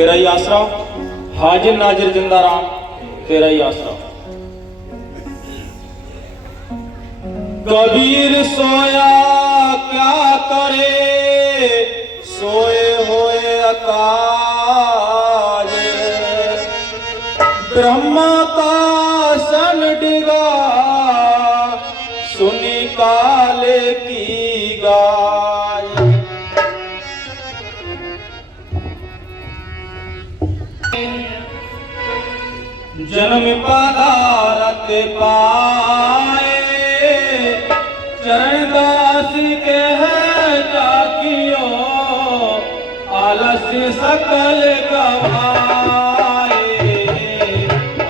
तेरा ही आसरा, हाजिर नाजिर जिंदा राम तेरा ही आसरा। कबीर सोया क्या करे, सोए होए अकाज, ब्रह्मा का सन डिगा, सुनी काले की गाय। जन्म पदारत पाए, चरणदास के है जाकियो, आलस्य सकल गवाए,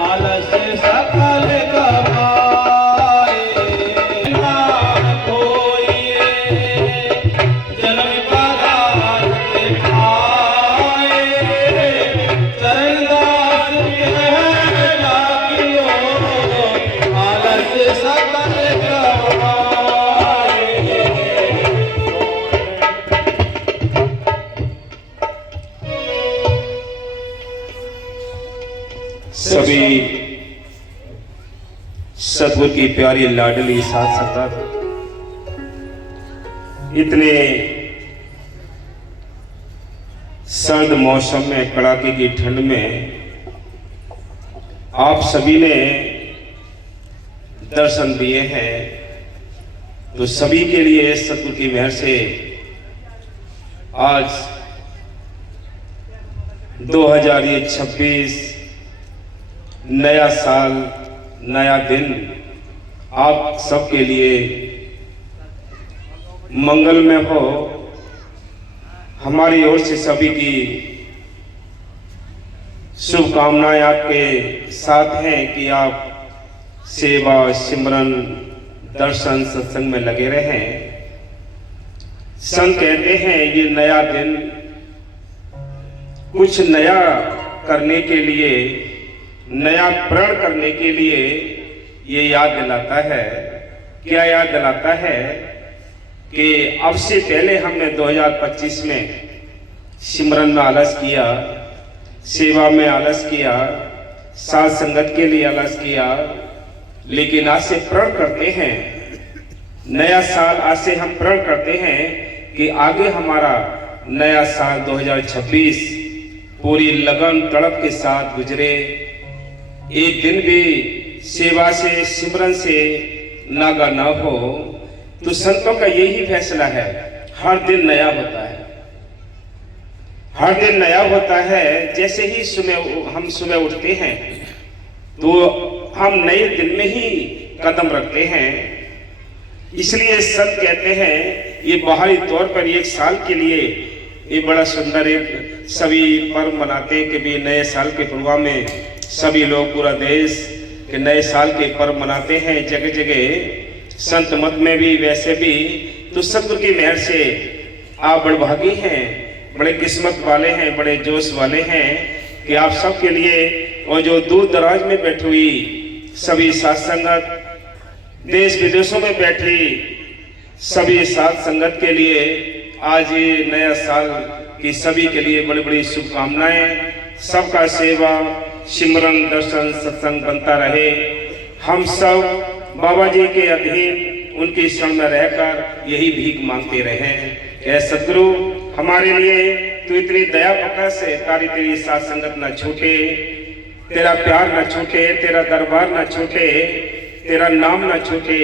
आलस्य सकल गवाए। नाम कोइए जन्म पदारत पाए, चरणदास के है जाकियो, आलस्य सकल गवाए। सभी सतगुरु की प्यारी लाडली साथ संगत, इतने सर्द मौसम में, कड़ाके की ठंड में आप सभी ने दर्शन दिए हैं, तो सभी के लिए सतगुरु की मेहर से आज 2026 नया साल, नया दिन आप सबके लिए मंगलमय हो। हमारी ओर से सभी की शुभकामनाएं आपके साथ हैं कि आप सेवा, सिमरन, दर्शन, सत्संग में लगे रहें। संत कहते हैं ये नया दिन कुछ नया करने के लिए, नया प्रण करने के लिए ये याद दिलाता है। क्या याद दिलाता है कि अब से पहले हमने 2025 में सिमरन में आलस किया, सेवा में आलस किया, साथ संगत के लिए आलस किया, लेकिन आज से प्रण करते हैं, नया साल आज से हम प्रण करते हैं कि आगे हमारा नया साल 2026 पूरी लगन तड़प के साथ गुजरे। एक दिन भी सेवा से, सिमरन से नागा ना हो। तो संतों का यही फैसला है, हर दिन नया होता है, हर दिन नया होता है। जैसे ही हम सुबह उठते हैं तो हम नए दिन में ही कदम रखते हैं। इसलिए संत कहते हैं ये बाहरी तौर पर एक साल के लिए ये बड़ा सुंदर एक सभी पर्व मनाते हैं कि भी नए साल के प्रोग्राम में सभी लोग, पूरा देश के नए साल के पर्व मनाते हैं जगह जगह, संत मत में भी, वैसे भी। तो सतगुरु की मेहर से आप बड़भागी हैं, बड़े किस्मत वाले हैं, बड़े जोश वाले हैं कि आप सब के लिए, और जो दूर दराज में बैठी हुई सभी साथ संगत, देश विदेशों में बैठी सभी साथ संगत के लिए आज ये नया साल की सभी के लिए बड़ी बड़ी शुभकामनाएं। सबका सेवा, सिमरन, दर्शन, सत्संग बनता रहे। हम सब बाबा जी के अधीन उनकी शरण में रहकर यही भीख मांगते रहें। ऐ सदगुरु हमारे लिए तू इतनी दया बखश है, तारी तेरी साथ संगत न छूटे, तेरा प्यार न छूटे, तेरा दरबार न छूटे, तेरा नाम न छूटे।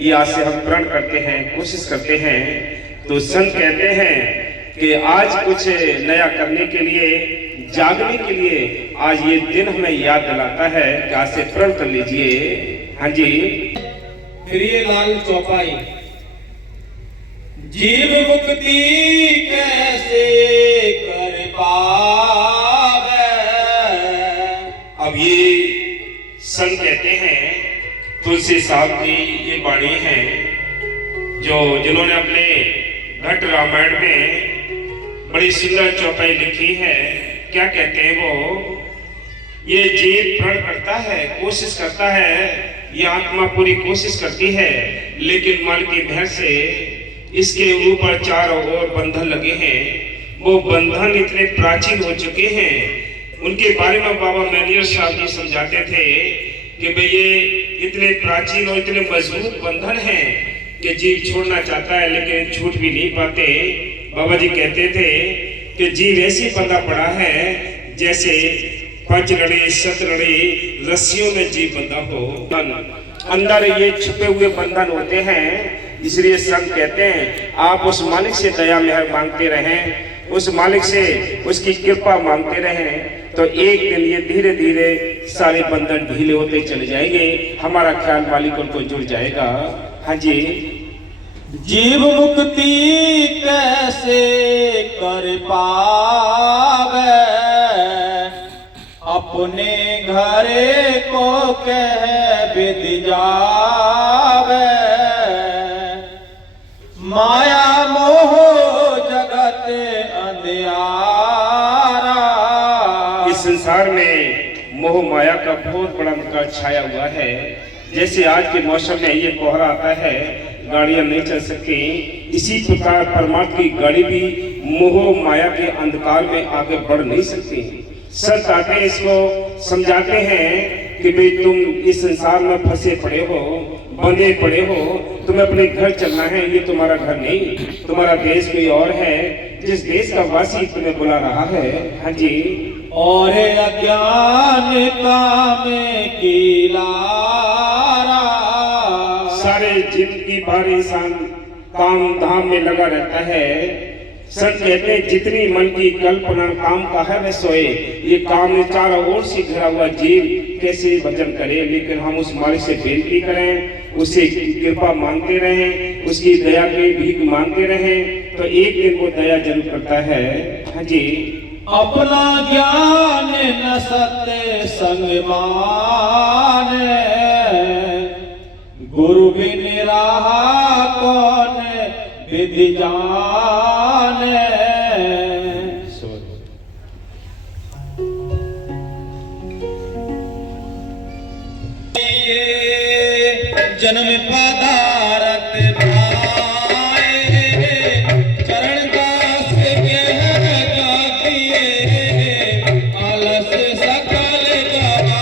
ये आज से हम प्रण करते हैं, कोशिश करते हैं। तो संत कहते हैं कि आज कुछ नया करने के लिए, जागने के लिए आज ये दिन हमें याद दिलाता है कि आज से प्रण कर लीजिए। हाँ जी। फिर ये लाल चौपाई, जीव मुक्ति कैसे कर पावे। अब ये संत कहते हैं, तुलसी साहब की ये वाणी है जिन्होंने अपने भट्ट रामायण में बड़ी सुंदर चौपाई लिखी है। क्या कहते हैं वो, ये जीव प्रण करता है, कोशिश करता है, ये आत्मा पूरी कोशिश करती है, लेकिन मन की भय से इसके ऊपर चारों ओर बंधन लगे हैं। वो बंधन इतने प्राचीन हो चुके हैं। उनके बारे में बाबा मैनियर साहब जी समझाते थे कि भाई ये इतने प्राचीन और इतने मजबूत बंधन हैं कि जीव छोड़ना चाहता है लेकिन छूट भी नहीं पाते। बाबा जी कहते थे कि जीव ऐसे बंधा पड़ा है जैसे 5 लड़ी 7 लड़ी रस्सियों में जीव बंधा हो। अंदर ये छुपे हुए बंधन होते हैं। इसलिए संत कहते हैं आप उस मालिक से दया मेहर मांगते रहें, उस मालिक से उसकी कृपा मांगते रहें, तो एक दिन ये धीरे धीरे सारे बंधन ढीले होते चले जाएंगे। हमारा ख्याल मालिकों को जुड़ जाएगा। हाँ जी। जीव मुक्ति कैसे कर पावे, अपने घरे को कह विद जावे। माया मोह जगत अंधियारा। इस संसार में मोह माया का बहुत बड़ा अंधकार छाया हुआ है। जैसे आज के मौसम में ये कोहरा आता है, गाड़ियां नहीं चल सकती, इसी प्रकार परमात्मा की गाड़ी भी मोह माया के अंधकार में आगे बढ़ नहीं सकती। संत आते हैं, इसको समझाते हैं कि भाई तुम इस संसार में फंसे पड़े हो, बंधे पड़े हो, तुम्हें अपने घर चलना है। ये तुम्हारा घर नहीं, तुम्हारा देश कोई और है, जिस देश का वासी तुम्हें बुला रहा है। हाँ जी। और अज्ञान में की लारा। सारे जिंदगी भर इंसान काम धाम में लगा रहता है। संत कहते हैं जितनी मन की कल्पना काम का है वह सोए। ये काम में चारों ओर से घिरा हुआ जीव कैसे भजन करे, लेकिन हम उस मालिक से बेनती करें, उससे कृपा मांगते रहें, उसकी दया की भीख मांगते रहें, तो एक दिन वो दया जरूर करता है। हाँ जी। अपना ज्ञान न सत्य संग माने, गुरु बिन रहा कौन विधि जाने। ये जन्म पदारथ भाए, चरण दास कह जातिए, आलस सकल गवा।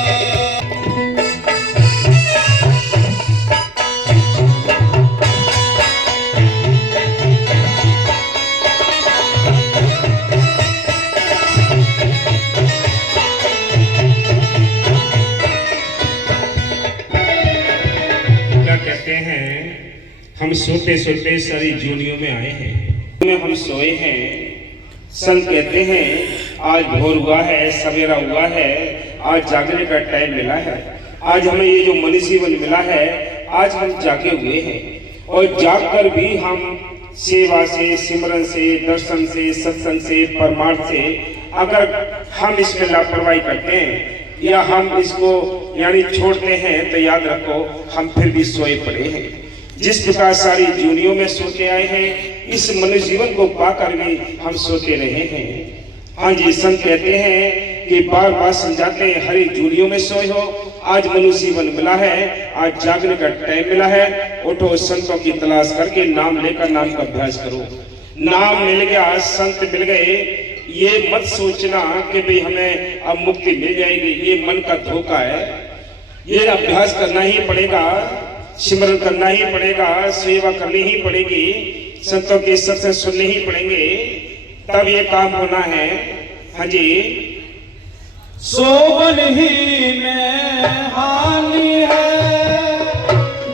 हम सोते सोते सारी जोनियों में आए हैं, में हम सोए हैं। संत कहते हैं आज भोर हुआ है, सवेरा हुआ है, आज जागने का टाइम मिला है। आज हमें ये जो मनुष्य जीवन मिला है, आज हम जागे हुए हैं। और जागकर भी हम सेवा से, सिमरन से, दर्शन से, सत्संग से, परमार्थ से अगर हम इसमें लापरवाही करते हैं या हम इसको यानी छोड़ते हैं, तो याद रखो हम फिर भी सोए पड़े हैं। जिस प्रकार सारी जूनियों में सोते आए हैं, इस मनुष्य जीवन को पाकर भी हम सोते रहे हैं। हाँ जी। संत कहते हैं कि बार बार समझाते हैं हरी जूनियों में सोए हो, आज मनुष्य जीवन मिला है, आज जागने का टाइम मिला है। उठो, संतों की तलाश करके नाम लेकर नाम का अभ्यास करो। नाम मिल गया, संत मिल गए, ये मत सोचना कि भाई हमें अब मुक्ति मिल जाएगी, ये मन का धोखा है। ये अभ्यास करना ही पड़ेगा, सिमरन करना ही पड़ेगा, सेवा करनी ही पड़ेगी, संतों के सत्संग सुनने ही पड़ेंगे, तब ये काम होना है। हाँ जी। सोवन ही में हानि है,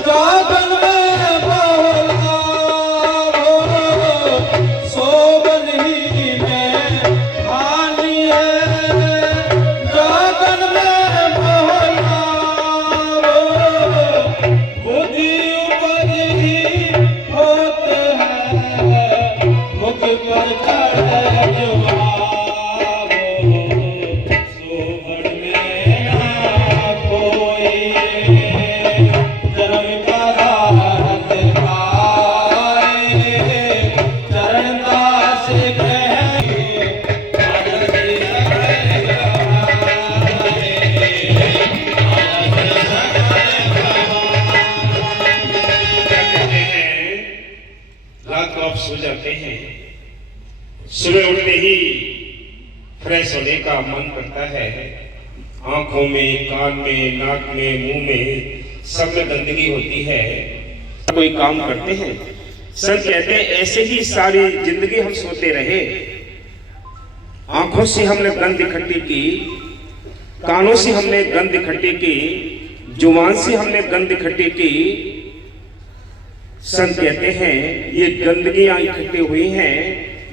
जागन में बोला हो। सोवन ही में हानि है, जागन में बोला हो। बुद्धि उपज ही होते हैं, मुख पर चढ़े जवाब। सोवन में ना कोई सोने का मन करता है। आंखों में, कान में, नाक में, मुंह में सब में गंदगी होती है। कोई काम करते हैं, संत कहते हैं ऐसे ही सारी जिंदगी हम सोते रहे। आंखों से हमने गंद इकट्ठी की, कानों से हमने गंद इकट्ठी की, जुबान से हमने गंद इकट्ठी की। संत कहते हैं ये गंदगियां इकट्ठी हुई हैं,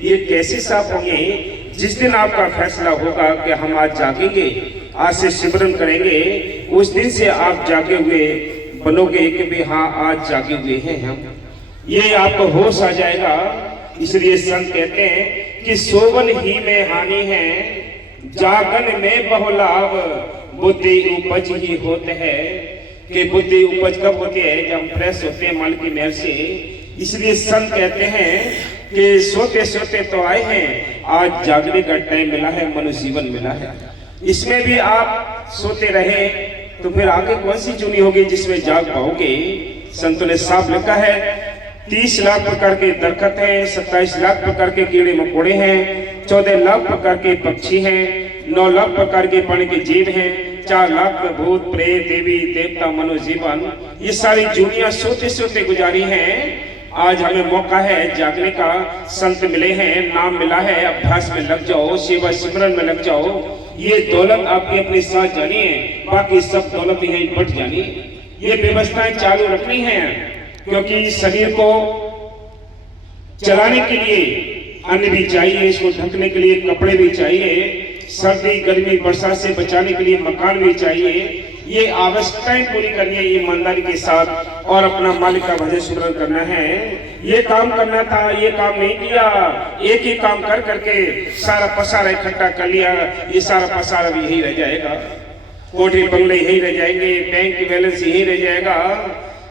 ये कैसे साफ होंगे? जिस दिन आपका फैसला होगा कि हम आज जागेंगे, आज से सिमरन करेंगे, उस दिन से आप जागे हुए बनोगे कि भी हाँ आज जागे हुए हैं हम। ये आपको होश आ जाएगा। इसलिए संत कहते हैं कि सोवन ही में हानि है, जागन में बहुलाभ, बुद्धि उपज ही होते हैं। कि बुद्धि उपज कब होती है? जब हम फ्रेश होते हैं माल की मेहर से। इसलिए संत कहते हैं कि सोते सोते तो आए हैं, आज जागने का टाइम मिला है, मनुष्य जीवन मिला है। इसमें भी आप सोते रहे तो फिर आगे कौन सी चुनी होगी जिसमें जाग पाओगे? संतों ने साफ लिखा है 30 लाख प्रकार के दरखत हैं, 27 लाख प्रकार के कीड़े मकोड़े हैं, 14 लाख प्रकार के पक्षी हैं, 9 लाख प्रकार के पानी के जीव हैं, 4 लाख में भूत प्रेत देवी देवता मनोजीवन। ये सारी दुनिया सोते सोते गुजारी है। आज हमें मौका है जागने का। संत मिले हैं, नाम मिला है, अभ्यास में लग जाओ, सेवा सिमरन में लग जाओ। ये दौलत आपकी अपने साथ जानी है, बाकी सब दौलत यहीं बट जानी। ये व्यवस्थाएं चालू रखनी है, क्योंकि शरीर को चलाने के लिए अन्न भी चाहिए, इसको ढकने के लिए कपड़े भी चाहिए, सर्दी गर्मी बरसात से बचाने के लिए मकान भी चाहिए। ये आवश्यकताएं पूरी करनी है ईमानदारी के साथ, और अपना मालिक का भजन सिमरन करना है। ये काम करना था, ये काम नहीं किया, एक ही काम कर करके सारा पसारा इकट्ठा कर लिया, ये सारा पसारा भी यही रह जाएगा। कोठी बंगले यही रह जाएंगे, बैंक की बैलेंस यही रह जाएगा।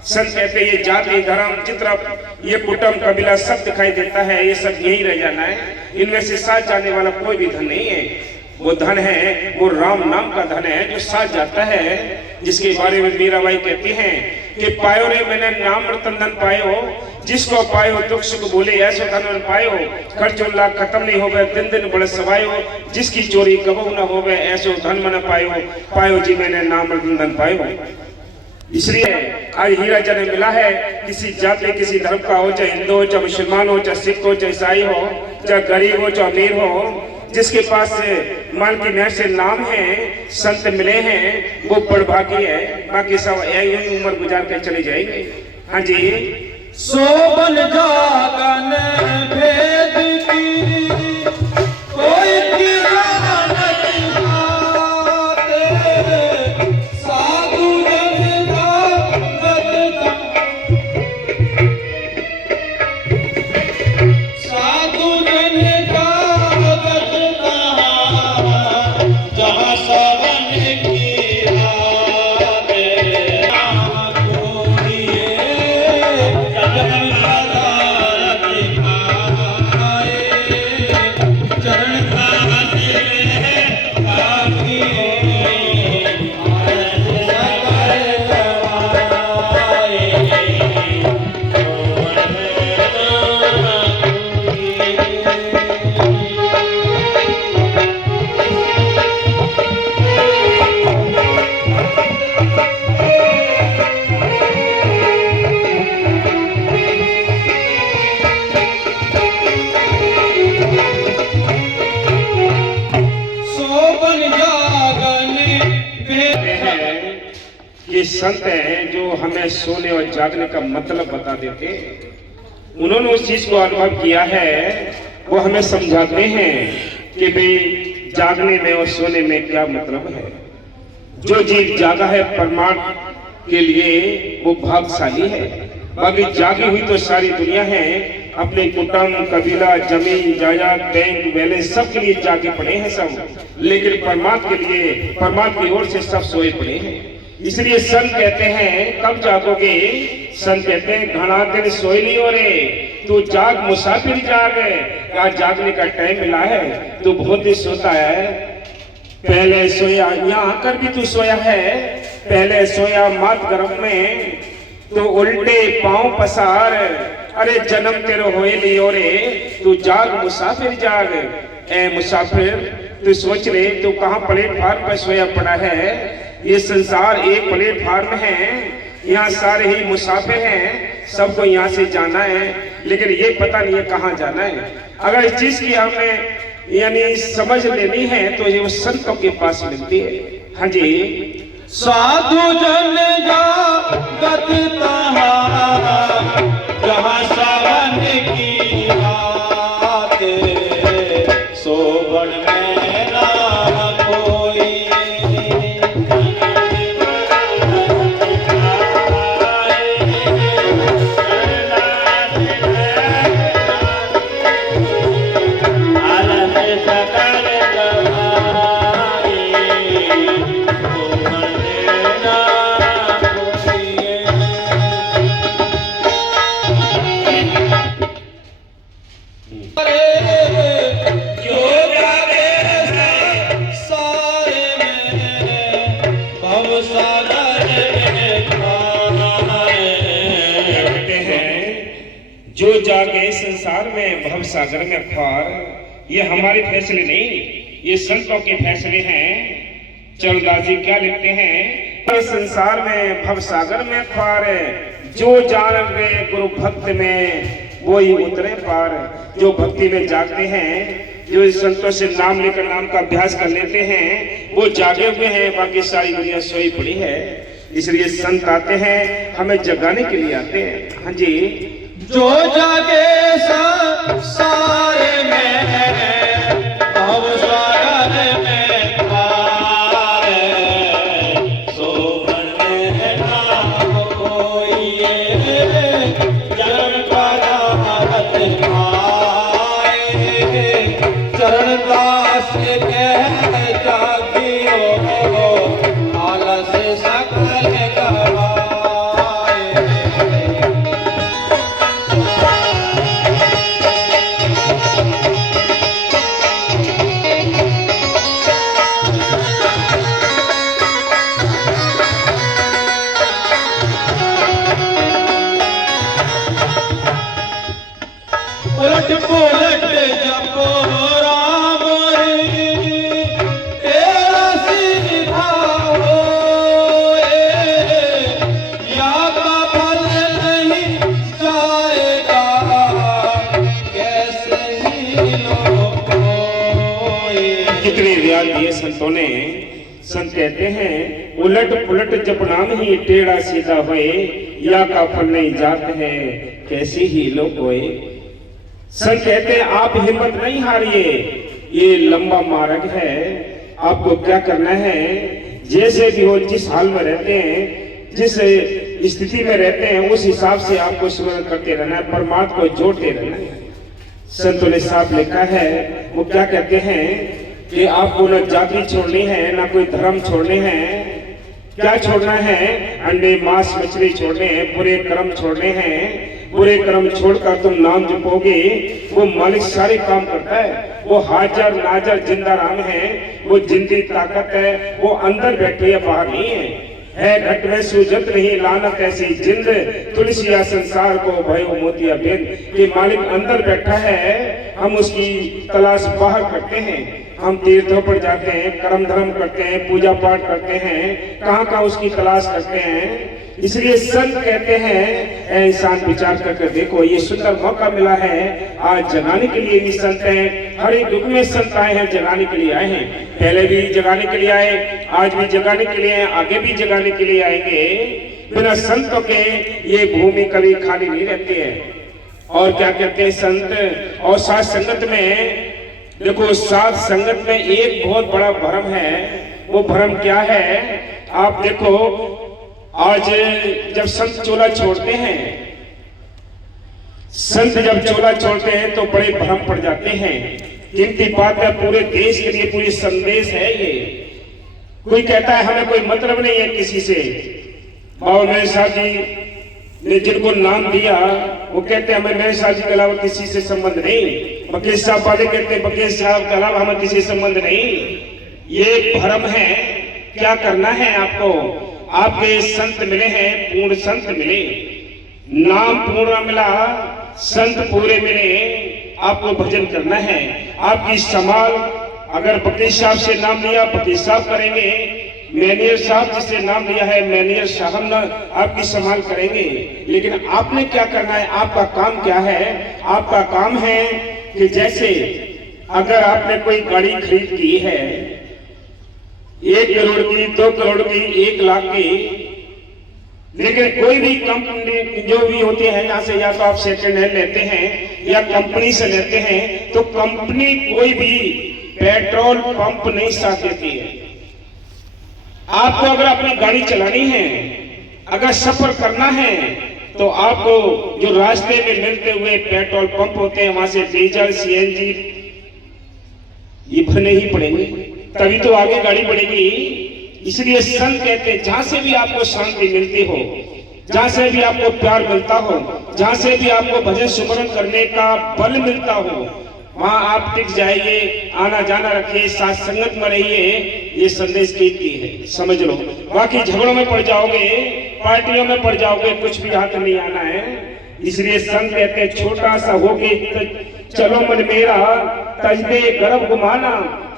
संत कहते ये जाति धर्म चित्र ये कुटुंब कबीला सब दिखाई देता है, ये सब यही रह जाना है। इनमें से साथ जाने वाला कोई भी धन नहीं है। वो धन है, वो राम नाम का धन है जो साथ जाता है, जिसके बारे में मीराबाई कहती हैं कि पायो रे मैंने नाम रतन धन पायो, जिसको पायो दुख सुख बोले ऐसो धन पायो, खर्चो लाख खत्म नहीं होवे दिन दिन बड़े सवायो, जिसकी चोरी कबो न होवे ऐसो धन मन पायो, पायो जी मैंने नाम रतन धन पायो। इसलिए आज हीरा जने मिला है, किसी जाति किसी धर्म का हो, चाहे हिंदू हो, चाहे मुसलमान हो, चाहे सिख हो, चाहे ईसाई हो, चाहे गरीब हो, चाहे अमीर हो, जिसके पास माल की मेहर से नाम है, संत मिले हैं, वो बड़भागी है। बाकी सब यही उम्र गुजार कर चले जाएंगे। हाँ जी। सोबन जागन भेद की कोई की जानत आते, साधु जन जागत साधु जन जागत जहाँ सावन की रात ये संत हैं जो हमें सोने और जागने का मतलब बता देते। उन्होंने उस चीज को अनुभव किया है, वो हमें समझाते हैं कि भाई जागने में और सोने में क्या मतलब है। जो जीव जागा है परमार्थ के लिए वो भाग्यशाली है। बाकी जागी हुई तो सारी दुनिया है, अपने कुटुंब कबीला जमीन जायदाद बैंक बैलेंस सब के लिए जागे पड़े हैं सब, लेकिन परमात्मा के लिए परमात्मा की ओर से सब सोए पड़े हैं। इसलिए संत कहते हैं कब जागोगे? संत कहते हैं घना दिन सोई नहीं हो रे, तू जाग मुसाफिर जाग, आज जागने का टाइम मिला है, तू बहुत ही सोता है। पहले सोया, यहाँ आकर भी तू सोया है, पहले सोया मात गर्भ में तो उल्टे पांव पसार, अरे जन्म तेरो होए लियो रे, तू जाग मुसाफिर जाग। ए मुसाफिर तो सोच ले तो कहाँ प्लेटफार्म पर सोया पड़ा है। ये संसार एक प्लेटफार्म है, यहाँ सारे ही मुसाफिर हैं, सबको यहाँ से जाना है, लेकिन ये पता नहीं है कहाँ जाना है। अगर इस चीज की हमें यानी समझ लेनी है तो ये संतों के पास मिलती है। हाँ जी, साधु जन गति जहाँ सावन की बात, सोबन में ना कोई। जो जागे संसार में भव सागर में ख्वार, ये हमारे फैसले नहीं, ये संतों के फैसले हैं। चरणदास जी क्या लिखते हैं, संसार में भव सागर में ख्वार, जो जान गए गुरु भक्त में वो ही उतरे पार। जो भक्ति में जागते हैं, जो इस संतों से नाम लेकर नाम का अभ्यास कर लेते हैं, वो जागे हुए हैं, बाकी सारी दुनिया सोई पड़ी है। इसलिए संत आते हैं, हमें जगाने के लिए आते हैं। हाँ जी, जो जागे सारे में भव सागर में पार, सोबन में ना कोई। जन का राहत पाए, चरणदास कह जागियो, आलस सकल गवाए। उलट पुलट जपो राम रे, तेरा सीधा होए, या का फल नहीं जाएगा, कैसे ही लोग होए। कितने रियाज दिए संतों ने। संत कहते हैं उलट पुलट जप नाम ही टेढ़ा सीधा होए, या का फल नहीं जात है, कैसे ही लोग होए। संत कहते हैं आप हिम्मत नहीं हारिए, ये लंबा मार्ग है, आपको क्या करना है, जैसे भी हो, जिस हाल में रहते हैं, जिस स्थिति में रहते हैं, उस हिसाब से आपको स्मरण करते रहना है, परमात्मा को जोड़ते रहना है। संतों ने साफ लिखा है, वो क्या कहते हैं कि आपको न जाति छोड़नी है, ना कोई धर्म छोड़ने हैं। क्या छोड़ना है, अंडे मांस मछली छोड़ने हैं, बुरे कर्म छोड़ने हैं। बुरे कर्म छोड़कर तुम नाम जपोगे, वो मालिक सारे काम करता है। वो हाजर नाजर जिंदा राम है, वो जिंदी ताकत है, वो अंदर बैठी है, बाहर नहीं है घट में सूजत नहीं लानत ऐसी जिंद, तुलसिया संसार को भयो मोतिया बिंद। ये मालिक अंदर बैठा है, हम उसकी तलाश बाहर करते हैं। हम तीर्थों पर जाते हैं, कर्म धर्म करते हैं, पूजा पाठ करते हैं, कहाँ कहाँ उसकी तलाश करते हैं। इसलिए संत कहते हैं इंसान विचार करके देखो, ये सुंदर मौका मिला है, आज जगाने के लिए भी संत हैं। हर एक युग में संत आए हैं, जगाने के लिए आए हैं। पहले भी जगाने के लिए आए, आज भी जगाने के लिए, आगे भी जगाने के लिए आएंगे। बिना संतों के ये भूमि कभी खाली नहीं रहती है। और क्या कहते हैं संत, और साथ संगत में देखो, साथ संगत में एक बहुत बड़ा भ्रम है। वो भ्रम क्या है, आप देखो, आज जब संत चोला छोड़ते हैं, संत जब चोला छोड़ते हैं तो बड़े भ्रम पड़ जाते हैं। कीमती बात है, पूरे देश के लिए पूरी संदेश है ये। कोई कहता है हमें कोई मतलब नहीं है किसी से। बाबा मेरे साहब जी ने जिनको नाम दिया, वो कहते हैं हमें मेरे साहब जी के अलावा किसी से संबंध नहीं। बकीर साहब वाले कहते हैं बकीर साहब के अलावा हमें किसी से संबंध नहीं। ये भ्रम है। क्या करना है आपको, आपके संत मिले हैं, पूर्ण संत मिले, नाम पूर्ण मिला, संत पूरे मिले, आपको भजन करना है। आपकी संभाल अगर वकील साहब से नाम लिया वकील साहब करेंगे, मैनेजर साहब जिससे नाम लिया है मैनेजर साहब ना आपकी संभाल करेंगे। लेकिन आपने क्या करना है, आपका काम क्या है? आपका काम है कि जैसे अगर आपने कोई गाड़ी खरीद की है 1 करोड़ की, 2 करोड़ की, 1 लाख की, लेकिन कोई भी कंपनी जो भी होती है यहाँ से, या तो आप सेकंड हैंड लेते हैं या कंपनी से लेते हैं, तो कंपनी कोई भी पेट्रोल पंप नहीं साथ देती है। आपको अगर अपनी गाड़ी चलानी है, अगर सफर करना है, तो आपको जो रास्ते में मिलते हुए पेट्रोल पंप होते हैं वहां से डीजल सीएनजी ये भरने ही पड़ेंगे, तभी तो आगे गाड़ी बढ़ेगी। इसलिए संत कहते हैं जहां से भी आपको शांति मिलती हो, जहां से भी आपको प्यार मिलता हो, जहां से भी आपको भजन सुमरन करने का बल मिलता हो, वहां आप टिक जाइए, आना जाना रखिए, साथ संगत में रहिए। ये संदेश की है, समझ लो। बाकी झगड़ों में पड़ जाओगे, पार्टियों में पड़ जाओगे, कुछ भी हाथ नहीं आना है। इसलिए संत कहते हैं छोटा सा होके चलो मन मेरा, तजदे गर्भ घुमाना,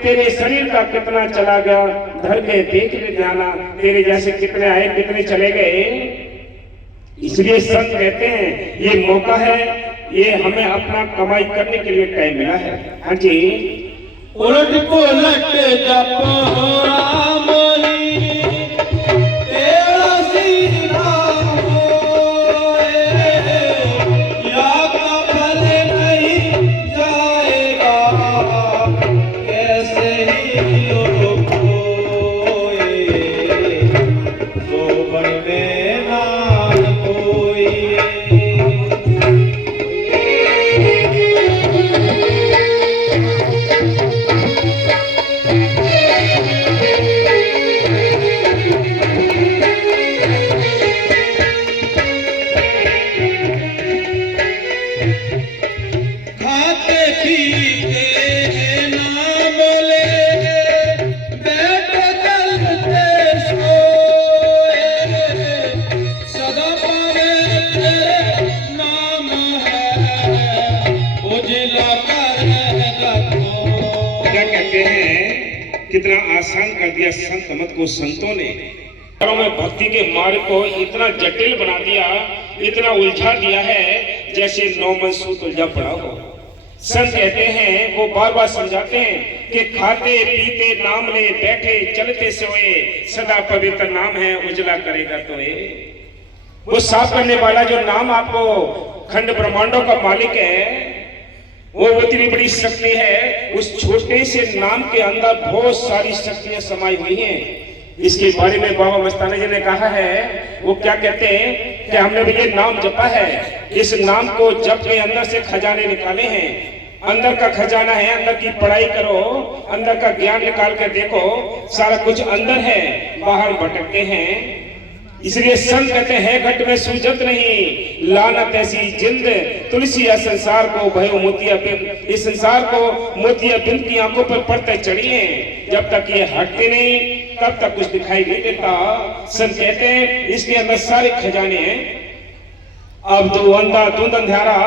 तेरे शरीर का कितना चला गया, धर के देख ले जाना, तेरे जैसे कितने आए कितने चले गए। इसलिए संत कहते हैं ये मौका है, ये हमें अपना कमाई करने के लिए टाइम मिला है। हाँ जी, उलट पुलट जपो राम ही, तेरा सीधा होए, या का फल नहीं जाएगा, कैसे ही लोग होए, सोबर में नाम कोई। कितना आसान कर दिया संत मत को संतों ने। में भक्ति के मार्ग को इतना जटिल बना दिया, इतना उलझा दिया है जैसे 9 मन सूत उलझा पड़ा हो। संत कहते हैं, वो बार बार समझाते हैं कि खाते पीते नाम ले, बैठे चलते सोए, सदा पवित्र नाम है, उजला करेगा तो वो साफ करने वाला जो नाम आपको खंड ब्रह्मांडों का मालिक है, वो इतनी बड़ी शक्ति है। उस छोटे से नाम के अंदर बहुत सारी शक्तियां समाई हुई हैं। इसके बारे में बाबा मस्ताना जी ने कहा है, वो क्या कहते हैं कि हमने भी ये नाम जपा है, इस नाम को जप के अंदर से खजाने निकाले हैं। अंदर का खजाना है, अंदर की पढ़ाई करो, अंदर का ज्ञान निकाल कर देखो, सारा कुछ अंदर है, बाहर भटकते हैं। इसलिए संत कहते हैं घट में सूझत नहीं, लानत ऐसी जिंद, तुलसी या संसार को भयो मोतिया बिंद। इस संसार को मोतिया बिंद की आंखों पर पड़ते चढ़ी हैं, जब तक ये हटते नहीं तब तक कुछ दिखाई नहीं देता। संत कहते हैं इसके अंदर सारे खजाने हैं। अब दो अंधा धुंध अंधारा,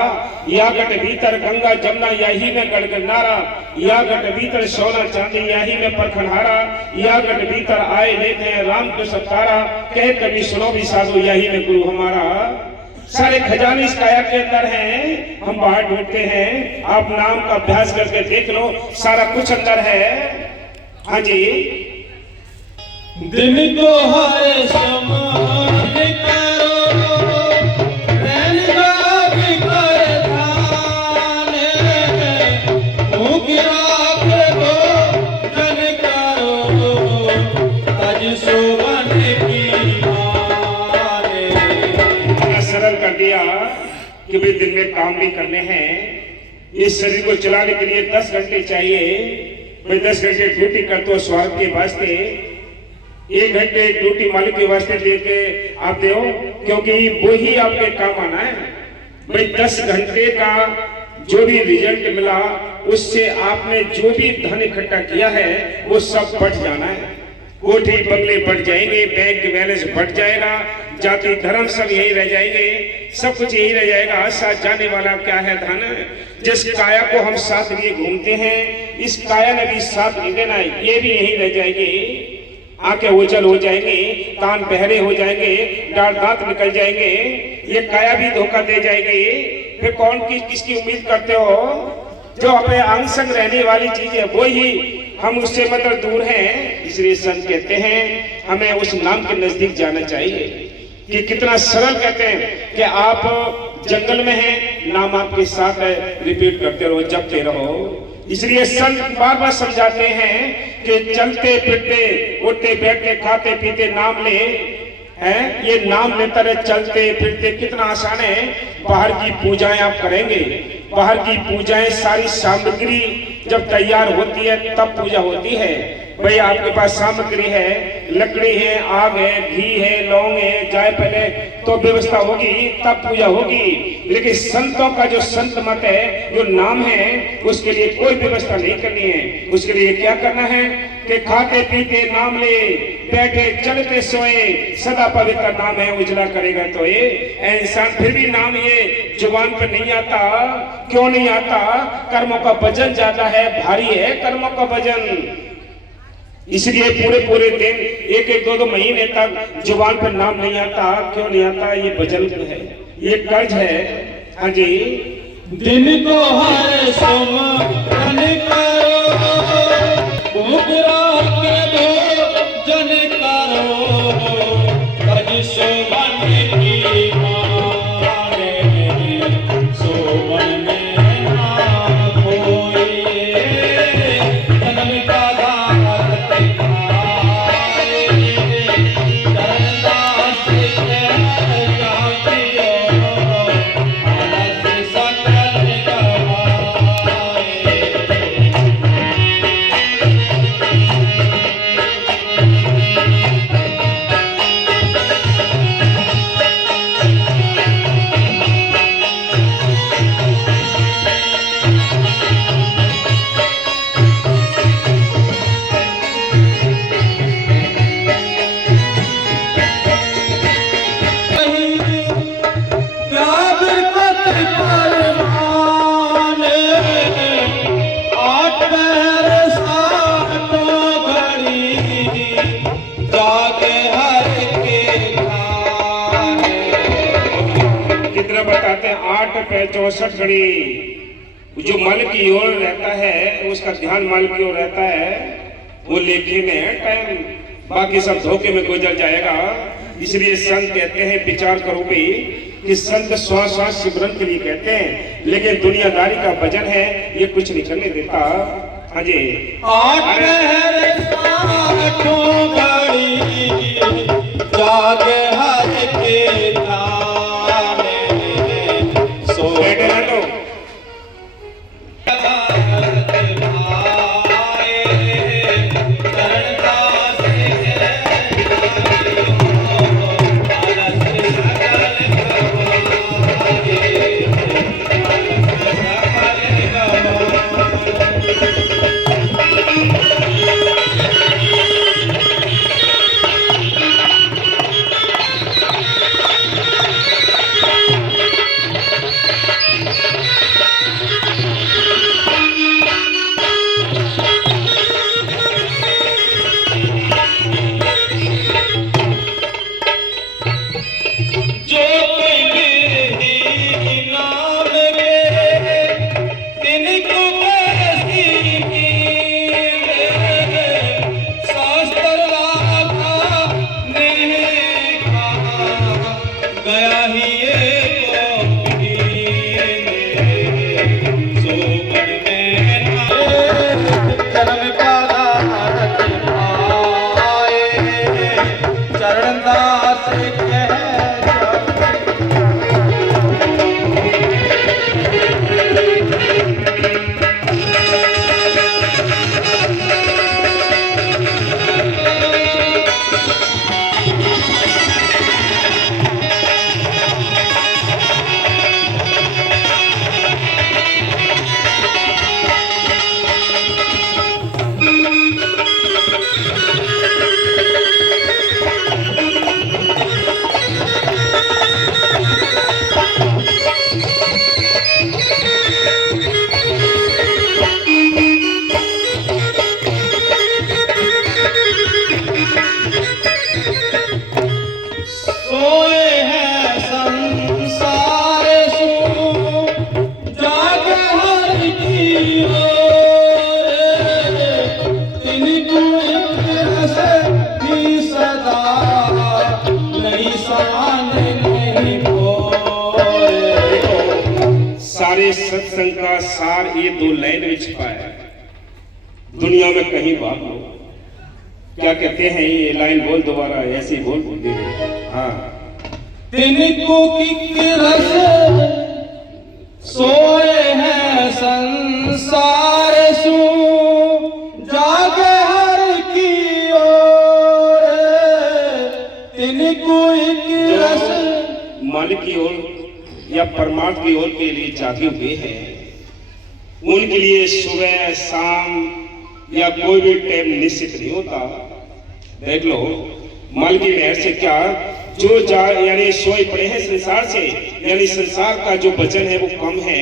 या गट भीतर गंगा जमुना यही में गड़गड़नारा, या गट भीतर सोना चांदी यही में परखनहारा, या गट भीतर आए लेते हैं राम को सतारा, कह कभी सुनो भी साधु यही में गुरु हमारा। सारे खजाने इस काया के अंदर हैं, हम बाहर ढूंढते हैं। आप नाम का अभ्यास करके देख लो, सारा कुछ अंदर है। हाँ जी, दिन को हर समान करो, रैन का भी कर धाने, भूख राख दो जन करो, तज सोवन की माने। इतना सरल कर दिया कि भाई दिन में काम भी करने हैं। इस शरीर को चलाने के लिए 10 घंटे चाहिए। भाई 10 घंटे ड्यूटी करते हो स्वार्थ के वास्ते, 1 घंटे ड्यूटी मालिक के वास्ते देके आप दो, क्योंकि वो ही आपके काम आना है। भाई 10 घंटे का जो भी रिजल्ट मिला, उससे आपने जो भी धन इकट्ठा किया है वो सब बढ़ जाना है। कोठी बंगले बढ़ जाएंगे, बैंक बैलेंस बढ़ जाएगा, जाति धर्म सब यही रह जाएंगे, सब कुछ यही रह जाएगा। साथ जाने वाला क्या है धन, जिस काया को हम साथ लिए घूमते हैं, इस काया ने भी साथ नहीं देना, ये भी यहीं रह जाएगी, आंखें ओझल हो जाएंगी, कान बहरे हो जाएंगे, डांट दांत निकल जाएंगे, ये काया भी धोखा दे जाएगी। फिर कौन किसकी उम्मीद करते हो? जो अपने अंग संग रहने वाली चीज है वो ही हम उससे मतलब दूर हैं। इसलिए संत कहते हैं हमें उस नाम के नजदीक जाना चाहिए। कि कितना सरल कहते हैं कि आप जंगल में हैं, नाम आपके साथ है, रिपीट करते रहो, जपते रहो। इसलिए संत बार बार समझाते हैं कि चलते फिरते उठते बैठते खाते पीते नाम ले, है ये नाम लेता रहे, चलते फिरते। कितना आसान है। बाहर की पूजाएं आप करेंगे, बाहर की पूजाएं सारी सामग्री जब तैयार होती है तब पूजा होती है। भाई आपके पास सामग्री है, लकड़ी है, आग है, घी है, लौंग है, जाए पहले तो व्यवस्था होगी तब पूजा होगी। लेकिन संतों का जो संत मत है, जो नाम है, उसके लिए कोई व्यवस्था नहीं करनी है। उसके लिए क्या करना है कि खाते पीते नाम ले, बैठे चलते सोए, सदा पवित्र नाम है, उजला करेगा तो ये इंसान। फिर भी नाम ये जुबान पर नहीं आता। क्यों नहीं आता? कर्मों का वजन ज्यादा है, भारी है कर्मों का वजन। इसलिए पूरे पूरे दिन एक एक दो दो महीने तक जुबान पर नाम नहीं आता। क्यों नहीं आता? ये वजन है, ये कर्ज है। हाँ जी। दिन को हर सुमरन करो, उबरा के भोजन करो, तज सुमन की माने, सुमन में ना खोइए, जन्म का दान दिखाए, दरदास है जातियों, आलस सकल गवाए। कितना बताते हैं? 8 पे 64 घड़ी। जो मल की ओर रहता है उसका ध्यान मल की ओर रहता है, वो लेखे में है टाइम, बाकी सब धोखे में गुजर जाएगा। इसलिए संत कहते हैं विचार करो भी कि संत श्वास श्वास सिमरन के लिए कहते हैं, लेकिन दुनियादारी का वजन है, ये कुछ नहीं करने देता। हाँ जी। 8 पहर 8 घड़ी, जागे हर के ध्याने, सो बैठे रह लो। एक रस भी सदा नहीं सान नहीं भोरे। सारे सत्संग का सार ये 2 लाइन में छिपा है। दुनिया में कहीं बात हो, क्या कहते हैं ये लाइन बोल दोबारा, ऐसी बोल दे। हाँ, तिनको की रस सोए हैं संसार सु जागे हर की ओर। तिनको की रस मालिक की ओर या परमात्मा की ओर के लिए जागे हुए हैं, उनके लिए सुबह शाम या कोई भी टाइम निश्चित नहीं होता। देख लो, माल की लहर से क्या जो जा यानी सोए पड़े हैं संसार से, यानी संसार का जो वजन है वो कम है,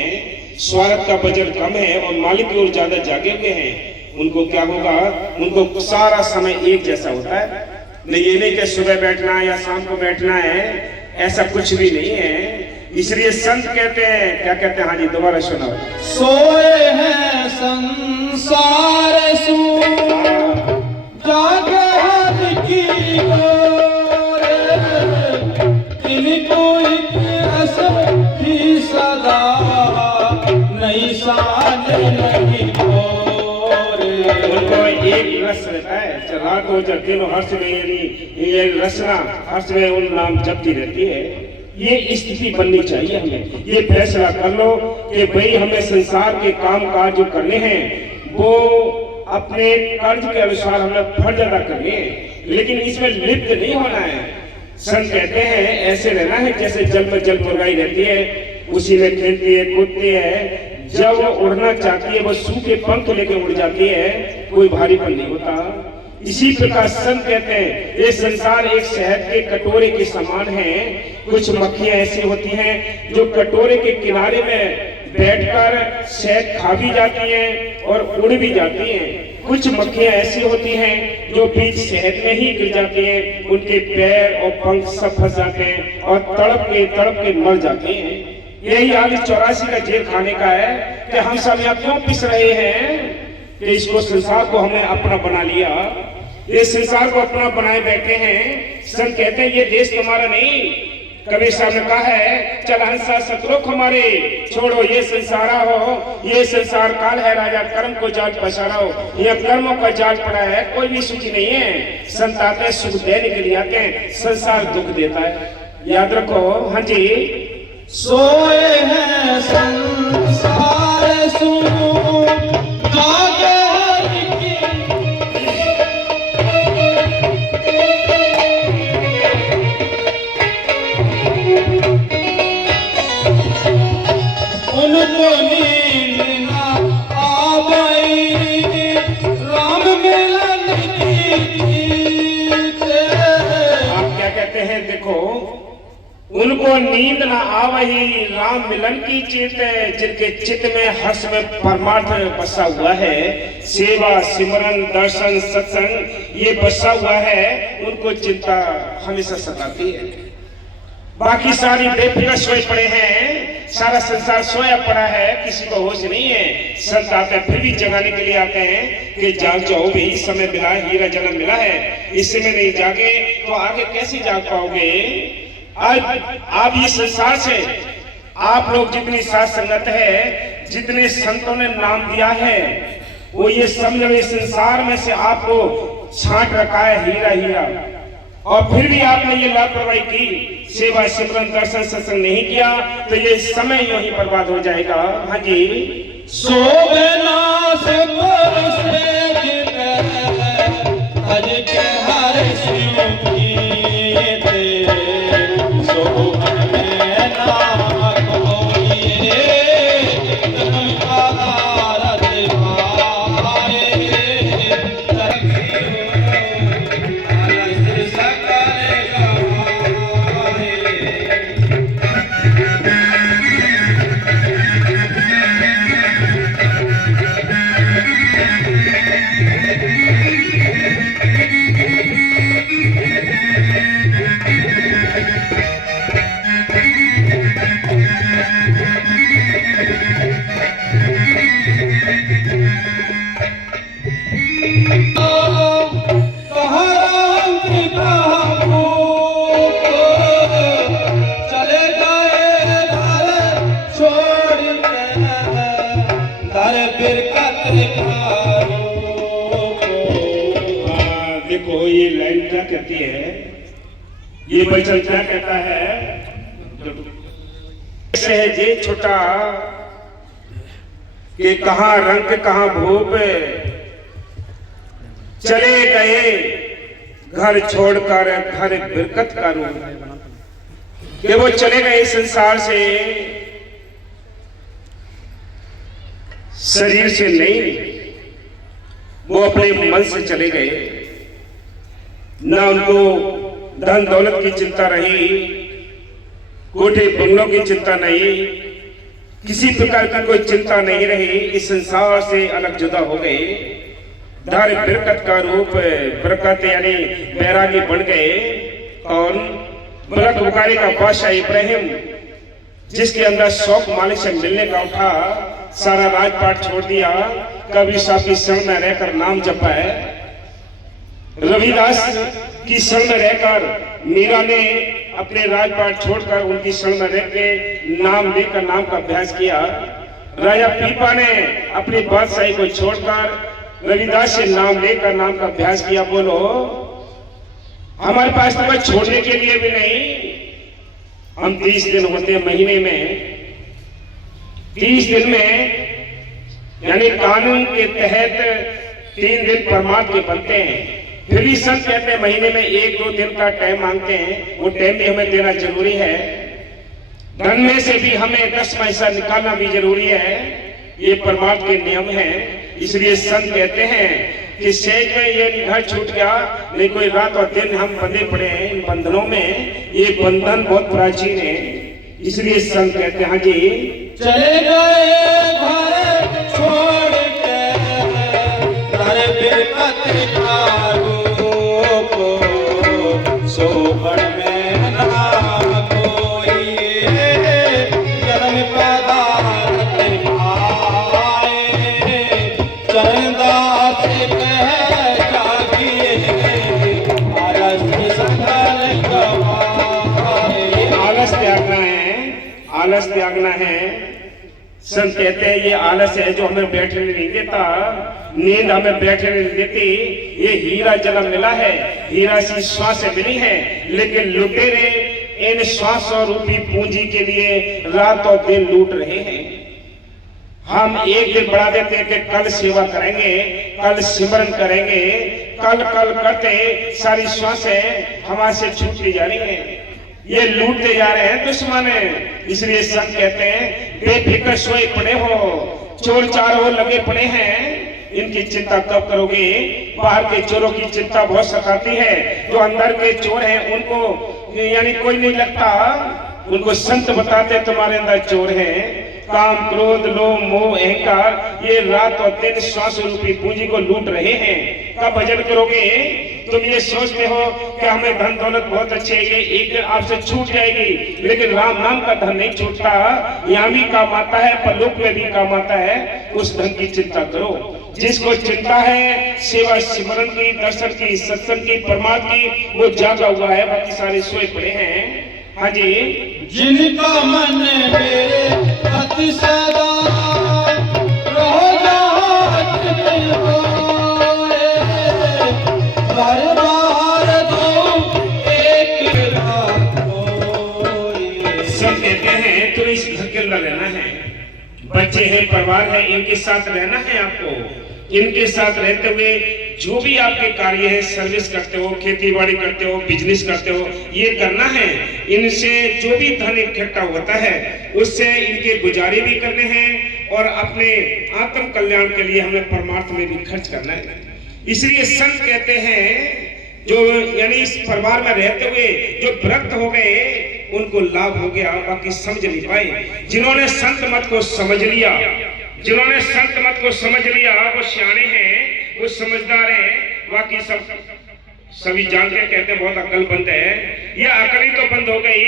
स्वार्थ का वजन कम है और मालिक की ओर ज्यादा जागे हुए हैं। उनको क्या होगा, उनको सारा समय एक जैसा होता है। नहीं, ये नहीं कि सुबह बैठना या शाम को बैठना है, ऐसा कुछ भी नहीं है। इसलिए संत कहते हैं, क्या कहते हैं, हाँ जी दोबारा सुनाओ। सोए हैं संसार सु जागे हर की ओर। तिनको एक रस भी सदा नहीं सान नहीं भोरे। उनको एक रस रहता है, रात हो चाहे दिन हो, हर्ष में ये रसना हर्ष में उन नाम जपती रहती है। ये स्थिति बननी चाहिए हमें। ये फैसला कर लो कि भाई हमें संसार के काम काज जो करने हैं वो अपने कर्ज के अनुसार हमें फर्ज अदा करने हैं, लेकिन इसमें लिप्त नहीं होना है। संत कहते हैं ऐसे रहना है जैसे जल में जल मुर्गाई रहती है, उसी में खेलती है कूदती है, जब वो उड़ना चाहती है वो सूखे पंख लेके उड़ जाती है, कोई भारीपन नहीं होता। इसी प्रकार संत कहते हैं ये संसार एक शहद के कटोरे के समान है। कुछ मक्खियां ऐसी होती हैं जो कटोरे के किनारे में बैठकर शहद खा भी जाती हैं और उड़ भी जाती हैं। कुछ मक्खियां ऐसी होती हैं जो बीच शहद में ही गिर जाती हैं, उनके पैर और पंख सब फंस जाते हैं और तड़प के मर जाते हैं। यही हाल 84 का जेल खाने का है कि हम सब यहाँ क्यों पिस रहे हैं कि इसको संसार को हमने अपना बना लिया, ये संसार को अपना बनाए बैठे हैं। संत कहते हैं ये देश तुम्हारा नहीं। कबीर साहब ने कहा है चल हंसा सतरुख हमारे, छोड़ो ये संसारा हो, ये संसार काल है राजा कर्म को जाल पसारा हो। ये कर्मों का जाल पड़ा है, कोई भी सुखी नहीं है। संत आते हैं सुख देने के लिए आते हैं, संसार दुख देता है, याद रखो। हाँ जी, सोए हैं संसार सु जागे हर की। उनको नींद ना आवे राम मिलन की। आप क्या कहते हैं, देखो उनको नींद ना आवही राम मिलन की चित, जिनके चित्त में हर्ष में परमार्थ बसा हुआ है, सेवा सिमरन दर्शन सत्संग ये बसा हुआ है, उनको चिंता हमेशा सताती है। बाकी सारी बेफिक्र सोए पड़े हैं, सारा संसार सोया पड़ा है, किसी को होश नहीं है। संत आते हैं फिर भी जगाने के लिए आते हैं कि जाग जाओ भी, इस समय मिला है, हीरा जन्म मिला है, इस समय नहीं जागे तो आगे कैसे जाग पाओगे। आज आप इस संसार से आप लोग जितनी साथ संगत है, जितने संतों ने नाम दिया है, वो ये समझ इस संसार में से आपको छांट रखा है हीरा हीरा, और फिर भी आपने ये लापरवाही की, सेवा सिमरन दर्शन सत्संग नहीं किया तो ये समय यूं ही बर्बाद हो जाएगा। हाँ जी, सोबना से हज के हर शिव की ते सोबन में ना कोई आधारत पाए। देखो ये लाइन क्या कहती है, ये वचन क्या कहता है, सहजे छोटा कि कहां रंग कहां भूप, चले गए घर छोड़कर घर बिरकत का रूप। कि वो चले गए संसार से, शरीर से नहीं, वो अपने मन से चले गए। ना उनको धन दौलत की चिंता रही, कोठे बंगलों की चिंता नहीं, किसी प्रकार की कोई चिंता नहीं रही। इस संसार से अलग जुदा हो गए। धर बिरकत का रूप, बरकत यानी बैरागी बन गए। कौन? बलक बुखारी का बादशाह इब्राहिम, जिसके अंदर शौक मालिक से मिलने का उठा, सारा राजपाट छोड़ दिया, कभी साहब की शरण में रहकर नाम जपा है। रविदास की शरण में रहकर मीरा ने अपने राजपाट छोड़कर उनकी शरण में रह के नाम लेकर नाम का अभ्यास किया। राजा पीपा ने अपनी बादशाही को छोड़कर रविदास से नाम लेकर नाम का अभ्यास किया। बोलो, हमारे पास तो कुछ छोड़ने के लिए भी नहीं। हम 30 दिन होते महीने में, 30 दिन में यानी कानून के तहत 3 दिन परमार्थ के बनते हैं। फिर भी संत कहते हैं महीने में 1-2 दिन का टाइम मांगते हैं, वो टाइम भी हमें देना जरूरी है। धन में से भी हमें 10 पैसा निकालना भी जरूरी है। ये परमार्थ के नियम हैं। इसलिए संत कहते हैं कि सहज में ये घर छूट गया, नहीं कोई रात और दिन हम बंधे पड़े हैं इन बंधनों में। ये बंधन बहुत प्राचीन है। इसलिए संत कहते हैं, हाँ जी, चले गए घर छोड़ के घर बिरकत का रूप, सोहर में ना कोई जन्म पदार्थ पाए, चंदा से कह जागिए आलस संगल गवाए। आलस त्यागना है, आलस त्यागना है। संत कहते हैं ये आलस है जो हमें बैठने नहीं देता, नींद हमें बैठने नहीं देती। ये हीरा जन्म मिला है, हीरा सी श्वास मिली है, लेकिन लुटेरे इन श्वास और रूपी पूंजी के लिए रात और दिन लूट रहे हैं। हम एक दिन बढ़ा देते हैं कि कल सेवा करेंगे, कल सिमरन करेंगे, कल कल करते सारी श्वासें हमारे से छूटती जा रही हैं। ये लूटते जा रहे हैं दुश्मन। इसलिए संत कहते हैं बेफिक्र सोए पड़े हो, चोर चारों लगे पड़े हैं, इनकी चिंता कब करोगे? बाहर के चोरों की चिंता बहुत सताती है, जो अंदर के चोर हैं उनको यानी कोई नहीं लगता। उनको संत बताते तुम्हारे अंदर चोर हैं। काम, क्रोध, लोभ, मोह, अहंकार ये रात और दिन श्वास रूपी पूंजी को लूट रहे हैं। कब भजन करोगे? तुम ये सोचते हो कि हमें धन दौलत बहुत अच्छी है, ये एक दिन आपसे छूट जाएगी, लेकिन राम नाम का धन नहीं छूटता। यहाँ भी काम आता है, परलोक में भी काम आता है। उस धन की चिंता करो। जिसको चिंता है सेवा सिमरन की, दर्शन की, सत्संग की, परमात्मा की, वो जागा हुआ है, बाकी सारे सोए पड़े हैं। हाँ जी, जिनका मन मेरे अति सदा रहो जात में होए, घर बार दो एक रात होए। सब कहते हैं तो इस घर के अंदर रहना है, बच्चे हैं, परिवार है, इनके साथ रहना है आपको। इनके साथ रहते हुए जो भी आपके कार्य है, सर्विस करते हो, खेती बाड़ी करते हो, बिजनेस करते हो, ये करना है। इनसे जो भी धन इकट्ठा होता है उससे इनके गुजारे भी करने हैं और अपने आत्म कल्याण के लिए हमें परमार्थ में भी खर्च करना है। इसलिए संत कहते हैं जो यानी इस परिवार में रहते हुए जो विरक्त हो गए उनको लाभ हो गया, बाकी समझ नहीं पाए। जिन्होंने संत मत को समझ लिया, जिन्होंने संत मत को समझ लिया, वो सियाने हैं, वो समझदार हैं। बाकी सब सभी जानते कहते बहुत अक्लमंद है। ये अकल ही तो बंद हो गई।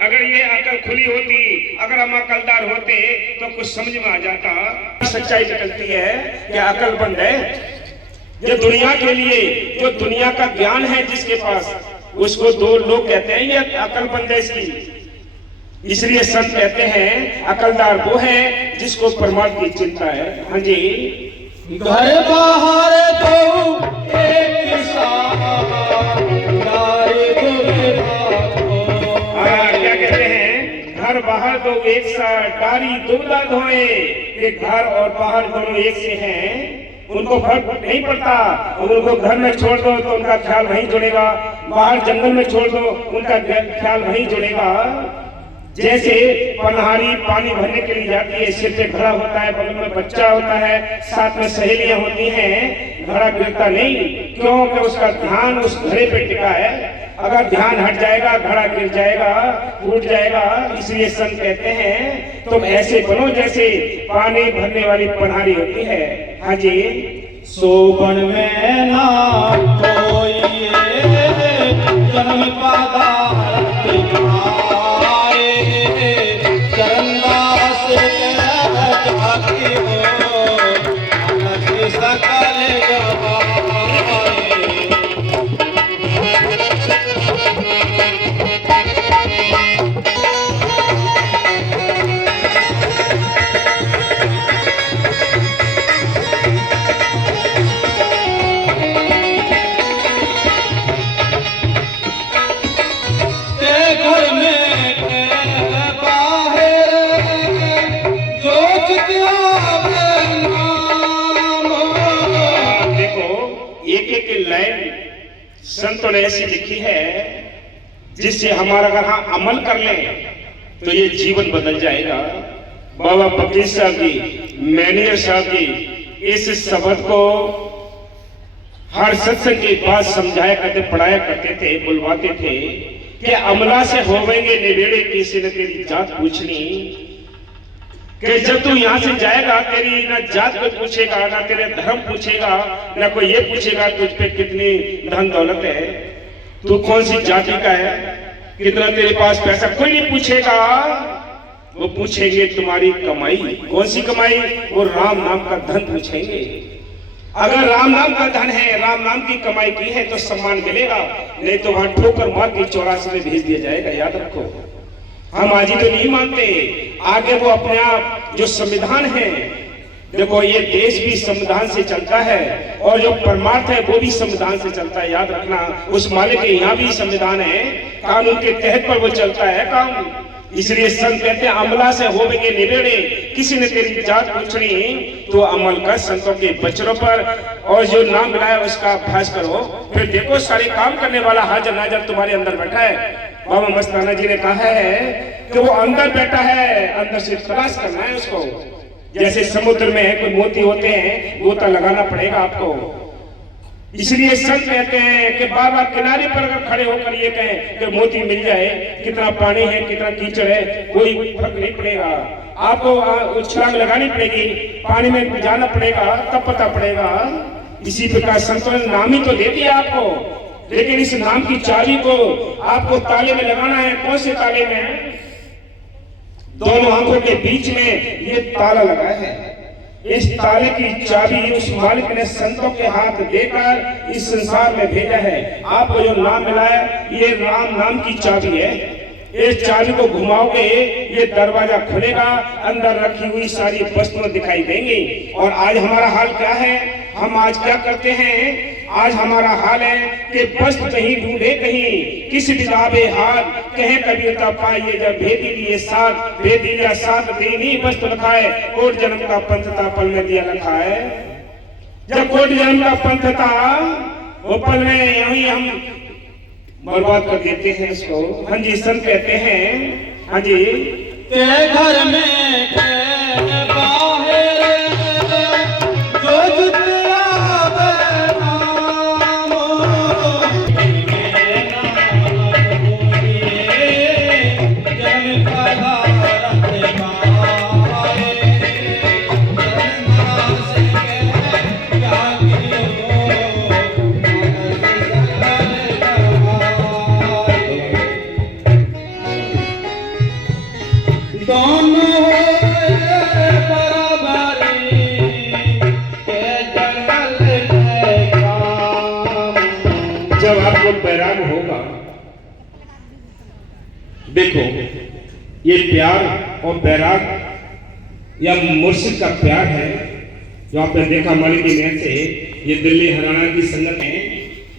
अगर ये अकल खुली होती, अगर हम अकलदार होते तो कुछ समझ में आ जाता। सच्चाई निकलती है कि अकल बंद है। ये दुनिया के लिए जो दुनिया का ज्ञान है जिसके पास, उसको दो लोग कहते हैं ये अकलमंद है इसकी। इसलिए संत कहते हैं अकलदार वो है जिसको परमात्मा की चिंता है। हाँ जी, घर बाहर दो एक साथ घर बाहर दो एक सा, डारी दुबदा धोए। कि घर और बाहर दोनों एक से हैं, उनको फर्क नहीं पड़ता। उनको घर में छोड़ दो तो उनका ख्याल वहीं जुड़ेगा, बाहर जंगल में छोड़ दो उनका ख्याल वहीं जुड़ेगा। जैसे पनहारी पानी भरने के लिए जाती है, सिर पे घड़ा होता है, बगल में बच्चा होता है, साथ में सहेलियां होती हैं, घड़ा गिरता नहीं, क्योंकि उसका ध्यान उस घड़े पे टिका है। अगर ध्यान हट जाएगा घड़ा गिर जाएगा, टूट जाएगा। इसलिए संत कहते हैं तुम ऐसे बनो जैसे पानी भरने वाली पनहारी होती है। हाँ जी। सोबन में ना कोई जन्म पदार्थ आए, चरणदास जाती हो अलग सकल गवाए। संतों ने ऐसी लिखी है जिससे हमारा अगर हाँ अमल कर लें तो ये जीवन बदल जाएगा। बाबा फकीर साहब जी, मैनेजर साहब जी इस शब्द को हर सत्संग के बाद समझाया करते, पढ़ाया करते थे, बुलवाते थे कि अमला से होवेंगे निबेड़े किसी ने तेरी जात पूछनी। कि जब तू यहाँ से जाएगा तेरी ना जात को पूछेगा, ना तेरे धर्म पूछेगा, ना कोई ये पूछेगा तुझ पे कितनी धन दौलत है, तू कौन सी जाति का है, कितना तेरे पास पैसा, कोई नहीं पूछेगा। वो पूछेंगे तुम्हारी कमाई, कौन सी कमाई, वो राम नाम का धन पूछेंगे। अगर राम नाम का धन है, राम नाम की कमाई की है तो सम्मान मिलेगा, नहीं तो वहां ठोकर मार के 84 में भेज दिया जाएगा। याद रखो, हम आज ही तो नहीं मानते, आगे वो अपने आप जो संविधान है, देखो ये देश भी संविधान से चलता है और जो परमार्थ है वो भी संविधान से चलता है। याद रखना, उस मालिक के यहाँ भी संविधान है, कानून के तहत पर वो चलता है काम। इसलिए संत कहते हैं अमला से होवेंगे निबेड़े, किसी ने तेरी जात पूछनी तो अमल कर संतों के बचनों पर, और जो नाम मिला है उसका अभ्यास करो। फिर देखो सारे काम करने वाला हाजिर नाजिर तुम्हारे अंदर बैठा है। बाबा मस्ताना जी ने कहा है कि वो अंदर बैठा है, अंदर से तलाश करना है उसको। जैसे समुद्र में कोई मोती होते हैं, गोता लगाना पड़ेगा आपको। इसलिए संत कहते हैं कि बार बार किनारे पर अगर खड़े होकर ये कहें कि मोती मिल जाए, कितना पानी है, कितना कीचड़ है, कोई फर्क नहीं पड़ेगा। आपको छलांग लगानी पड़ेगी, पानी में जाना पड़ेगा, तब पता पड़ेगा। इसी प्रकार संतों ने नाम ही तो दे दिया आपको, लेकिन इस नाम की चाबी को आपको ताले में लगाना है। कौन से ताले में? दोनों आंखों के बीच में ये ताला लगा है। इस ताले की चाबी उस मालिक ने संतों के हाथ देकर इस संसार में भेजा है। आपको जो नाम मिला है ये राम नाम की चाबी है। इस चाबी को घुमाओगे ये दरवाजा खुलेगा, अंदर रखी हुई सारी वस्तुएं दिखाई देंगी। और आज हमारा हाल क्या है? हम आज क्या करते हैं? आज हमारा हाल है कि वस्तु कहीं ढूंढे कहीं, किस बिदाबे हाल कहे कबीरता पाइए, जब भेद लिए साथ, भेद लिया साथ देनी वस्तु रखा है, कोट जन्म का पंथ था पल में दिया रखा है। जब कोट जन्म का पंथ था वो पल में यही हम बर्बाद कर देते हैं इसको। हाँ जी, संत कहते हैं, हाँ जी, तेरे घर में बाहर जो जुतिया बनाम, जन्म पदार्थ पाए, जन्मास के त्यागी हो दोनों बराबरी के जंगल के काम। जब आपको बैराग होगा, देखो ये प्यार और बैराग या मुर्शिद का प्यार है जो आपने देखा मालिक की मेहर से, ये दिल्ली हरियाणा की संगत है।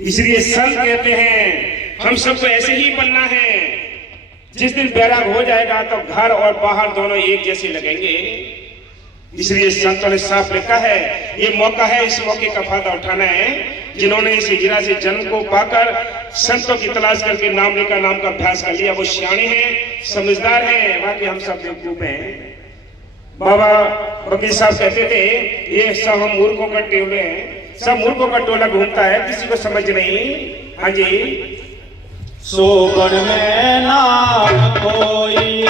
इसलिए संत कहते हैं हम सबको ऐसे ही बनना है। जिस दिन बैराग हो जाएगा तो घर और बाहर दोनों एक जैसे लगेंगे। इसलिए संतों ने साफ लिखा है, ये मौका है, इस मौके का फायदा उठाना है। जिन्होंने इस हिजरा से जन्म को पाकर संतों की तलाश करके नाम लेकर नाम का अभ्यास कर लिया, वो सियाणे हैं, समझदार हैं, बाकी हम सब बेवकूफ हैं। बाबा बकीर साहब कहते थे, ये सब हम मूर्खों का टोले हैं, सब मूर्खों का टोला घूमता है, किसी को समझ नहीं। हाँ जी। सोगण में नाम कोई